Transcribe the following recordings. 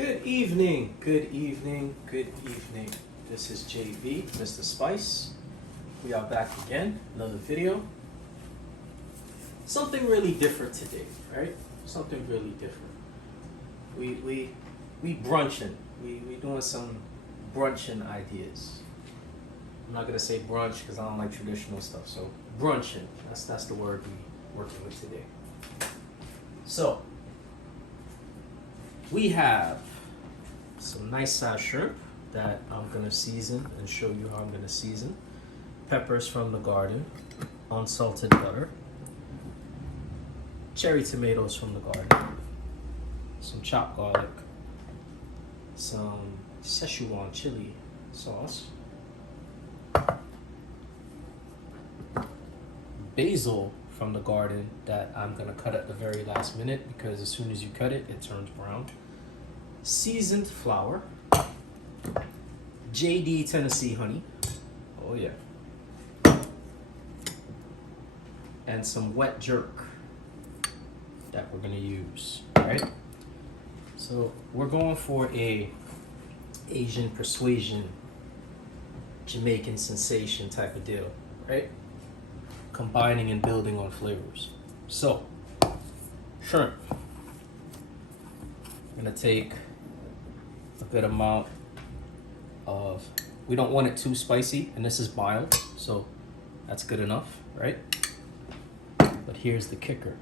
Good evening, good evening, good evening. This is JB, Mr. Spice. We are back again, another video. Something really different today, right? Something really different. We brunching. We doing some brunching ideas. I'm not gonna say brunch because I don't like traditional stuff. So brunching. That's the word we working with today. So we have some nice size shrimp that I'm gonna season and show you how I'm gonna season. Peppers from the garden, unsalted butter, cherry tomatoes from the garden, some chopped garlic, some Szechuan chili sauce, basil from the garden that I'm gonna cut at the very last minute because as soon as you cut it, it turns brown. Seasoned flour, JD Tennessee honey, oh yeah, and some wet jerk that we're gonna use, right? So we're going for a Asian persuasion, Jamaican sensation type of deal, right? Combining and building on flavors. So, shrimp. I'm gonna take a good amount of, we don't want it too spicy, and this is mild, so that's good enough, right? But here's the kicker.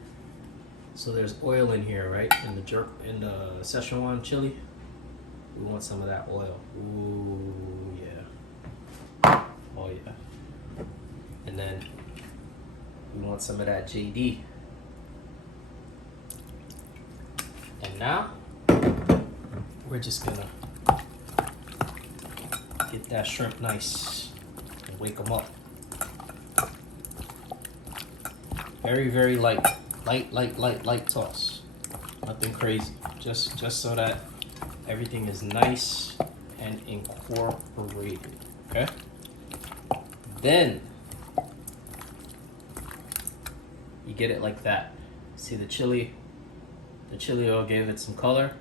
So there's oil in here, right? In the Szechuan chili. We want some of that oil. Ooh, yeah. Oh yeah. And then we want some of that JD. And now we're just gonna get that shrimp nice and wake them up. Very, very light. Light toss. Nothing crazy. Just so that everything is nice and incorporated. Okay? Then you get it like that. See the chili oil gave it some color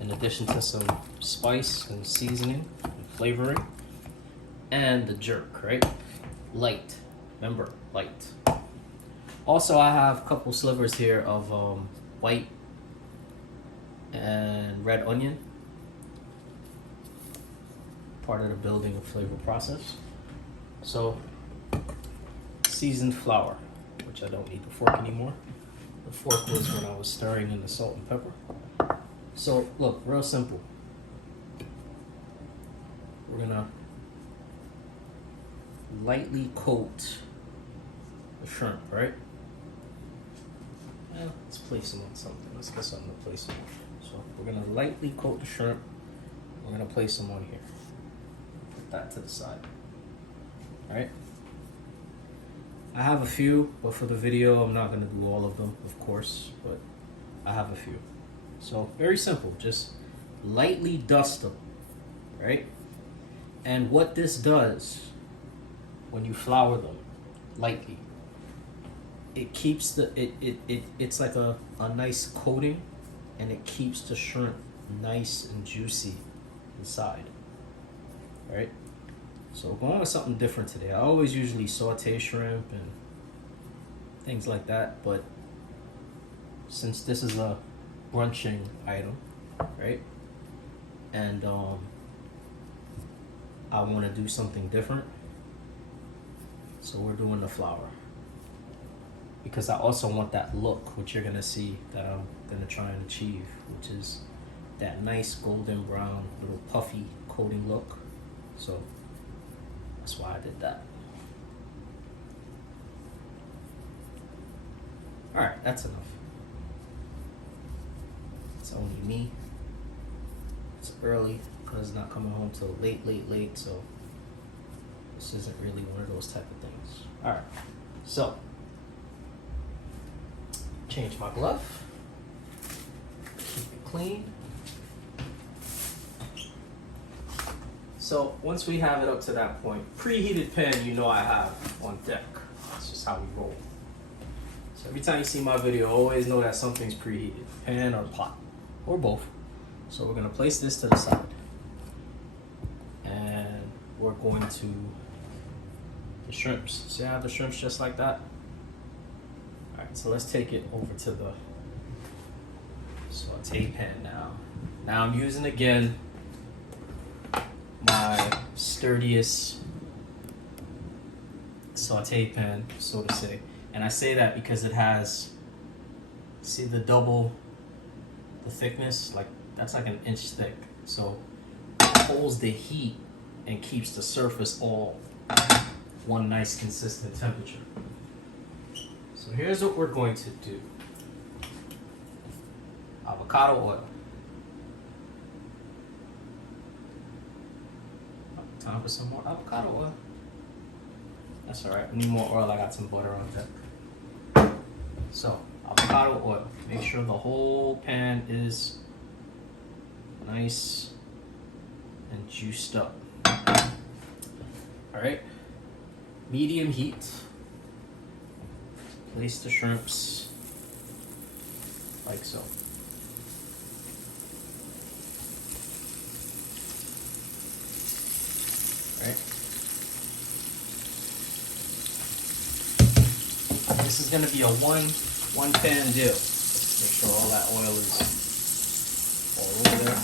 in addition to some spice and seasoning and flavoring, and the jerk, right? Light, remember, light. Also, I have a couple slivers here of white and red onion, part of the building of flavor process. So seasoned flour, which I don't need the fork anymore. The fork was when I was stirring in the salt and pepper. So look, real simple. We're gonna lightly coat the shrimp, right? Well, let's place them on something. Let's get something to place them on. So we're gonna lightly coat the shrimp. We're gonna place them on here. Put that to the side. All right? I have a few, but for the video, I'm not gonna do all of them, of course, but I have a few. So very simple, just lightly dust them, right? And what this does, when you flour them lightly, it keeps it's like a nice coating, and it keeps the shrimp nice and juicy inside, right? So we're going with something different today. I always usually saute shrimp and things like that, but since this is a brunching item, right? And I want to do something different, so we're doing the flour. Because I also want that look, which you're gonna see that I'm gonna try and achieve, which is that nice golden brown, little puffy coating look. So that's why I did that. All right, that's enough. It's only me. It's early because it's not coming home till late. So this isn't really one of those type of things. All right, so change my glove. Keep it clean. So once we have it up to that point, preheated pan, you know I have on deck. That's just how we roll. So every time you see my video, always know that something's preheated, pan or pot, or both. So we're gonna place this to the side. And we're going to the shrimps. See, I have the shrimps just like that. All right, so let's take it over to the saute pan now. Now I'm using again my sturdiest saute pan, so to say. And I say that because it has, see the double, the thickness, like that's like an inch thick. So it holds the heat and keeps the surface all one nice consistent temperature. So here's what we're going to do. Avocado oil. Time for some more avocado oil. That's alright, we need more oil, I got some butter on deck. So, avocado oil. Make sure the whole pan is nice and juiced up. Alright, medium heat. Place the shrimps like so. Alright. This is gonna be a one pan deal. Make sure all that oil is all over there.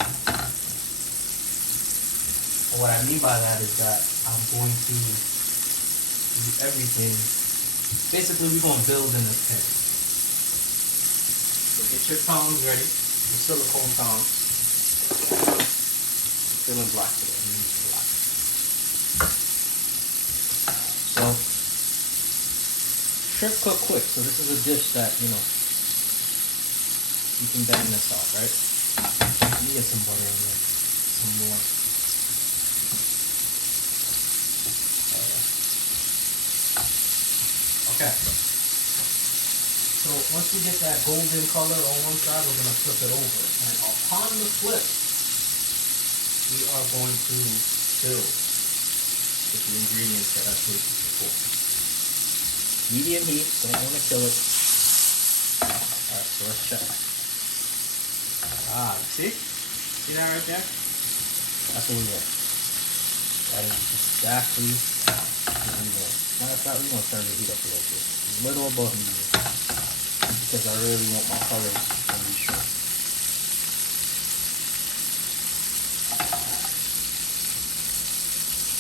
And what I mean by that is that I'm going to do everything. Basically, we're going to build in this pan. So get your tongs ready, your silicone tongs. I'm feeling black today. I'm using black. So, shrimp cook quick. So this is a dish that, you know, you can bang this off, right? Let me get some butter in there. Some more. Okay. So once we get that golden color on one side, we're going to flip it over. And upon the flip, we are going to fill with the ingredients that I told you before. Medium heat, don't want to kill it. Alright, so let's check. Ah, see? See that right there? That's what we want. That is exactly what we want. Matter of fact, we're going to turn the heat up a little bit. A little above medium. Because I really want my colors on these shrimp.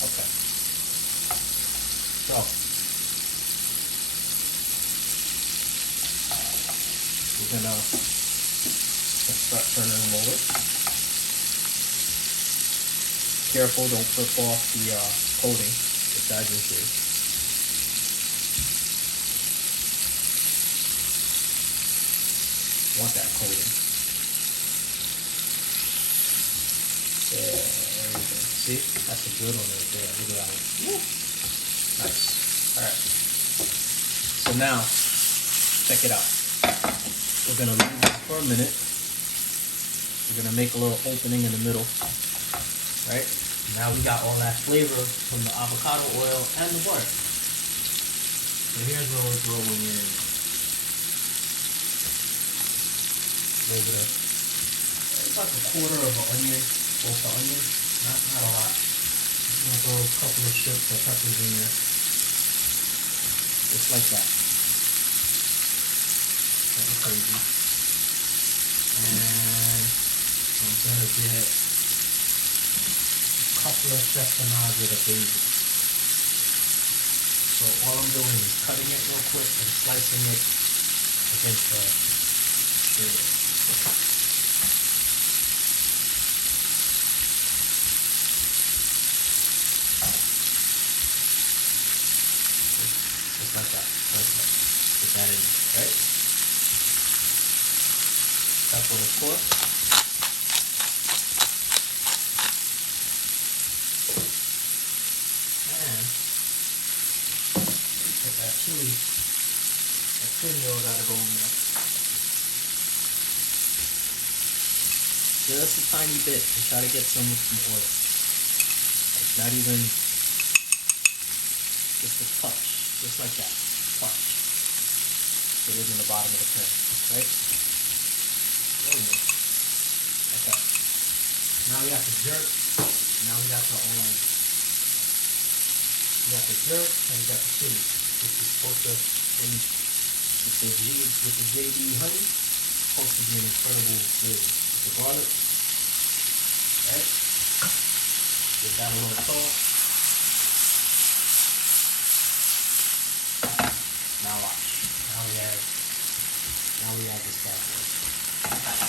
Okay. So, we're going to start turning them over. Careful, don't flip off the coating, which I just did. Want that coating. There we go. See? That's a good one right there. Look at that one. Woo. Nice. Alright. So now, check it out. We're going to leave this for a minute. We're going to make a little opening in the middle. Right? Now we got all that flavor from the avocado oil and the butter. So here's where we're throwing in a little bit of, it's like a quarter of an onion, both the onion, not a lot. I'm gonna throw a couple of strips of peppers in there, just like that. Nothing crazy. And I'm gonna get a couple of chestnuts with a basil. So all I'm doing is cutting it real quick and slicing it against the skillet. Just like that. Put that in, right? Pepper, of course. And get that chili oil gotta go in there. Just a tiny bit and try to get some oil. It's not even just a touch, just like that. Touch. It is in the bottom of the pan, right? Okay. Now we got the jerk. Now we got the jerk and we got the chili, which is supposed to, with the JD honey, supposed to be an incredible flavor. With the garlic, right? Give that a little salt. Now watch. Now we add this bad boy.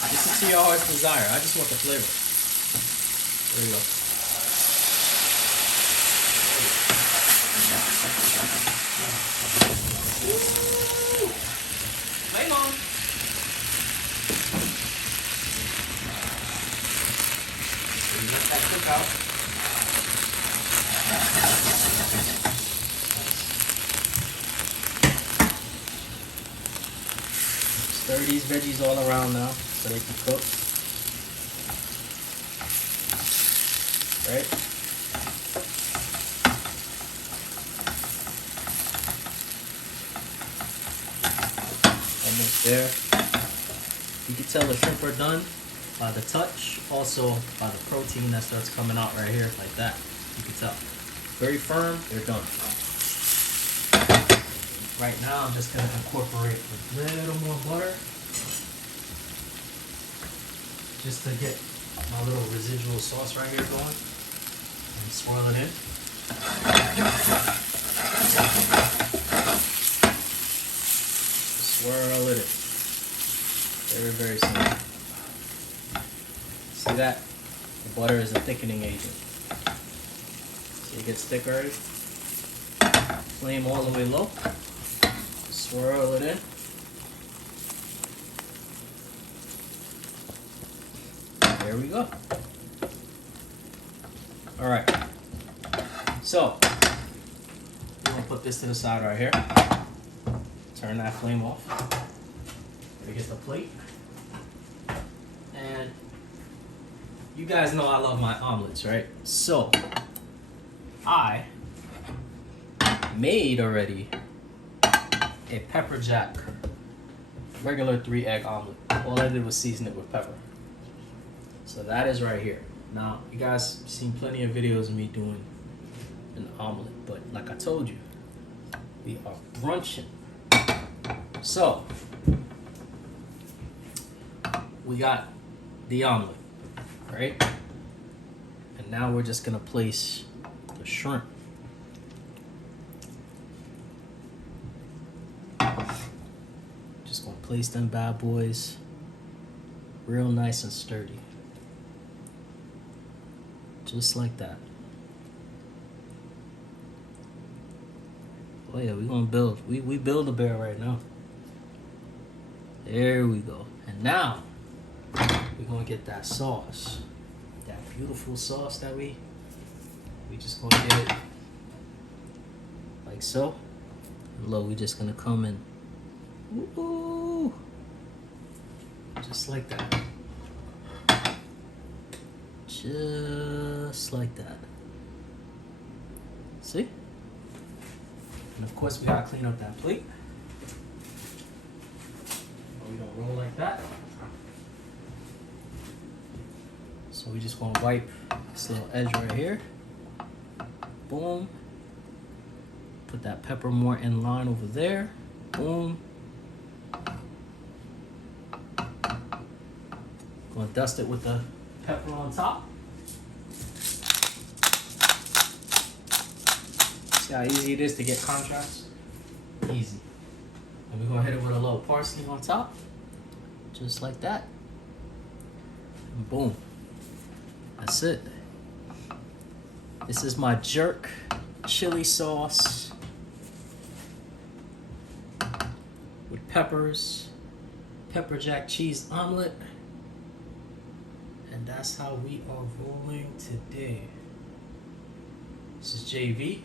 This is to your heart's desire. I just want the flavor. There you go. Ooh. Lemon. Let that cook out. Stir these veggies all around now so they can cook. Right? Almost there. You can tell the shrimp are done by the touch, also by the protein that starts coming out right here, like that. You can tell. Very firm, they're done. Right now, I'm just going to incorporate a little more butter just to get my little residual sauce right here going and swirl it in. Swirl it in. Very, very simple. See that? The butter is a thickening agent. See it gets thick already? Flame all the way low. Swirl it in. There we go. All right. So, we're gonna put this to the side right here. Turn that flame off. Gonna get the plate. And you guys know I love my omelets, right? So, I made already a pepper jack regular 3-egg omelet. All I did was season it with pepper. So that is right here. Now, you guys seen plenty of videos of me doing an omelet, but like I told you, we are brunching. So, we got the omelet, right? And now we're just gonna place the shrimp. Just gonna place them bad boys real nice and sturdy. Just like that. Oh yeah, we're gonna build. We build a bear right now. There we go. And now we're gonna get that sauce. That beautiful sauce that we just gonna get it like so. And look, we just gonna come in. Ooh, just like that. Just like that. See? And of course we gotta clean up that plate. We don't roll like that. So we just gonna wipe this little edge right here. Boom. Put that pepper more in line over there. Boom. Gonna dust it with the pepper on top. See how easy it is to get contrast? Easy. And we're gonna hit it with a little parsley on top. Just like that. And boom. That's it. This is my jerk chili sauce with peppers, pepper jack cheese omelet. And that's how we are rolling today. This is JV,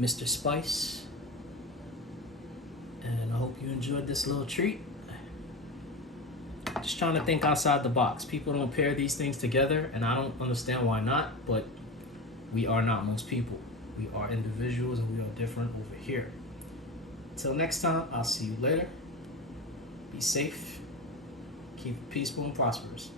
Mr. Spice. And I hope you enjoyed this little treat. Just trying to think outside the box. People don't pair these things together, and I don't understand why not, but we are not most people. We are individuals, and we are different over here. Until next time, I'll see you later. Be safe. Keep it peaceful and prosperous.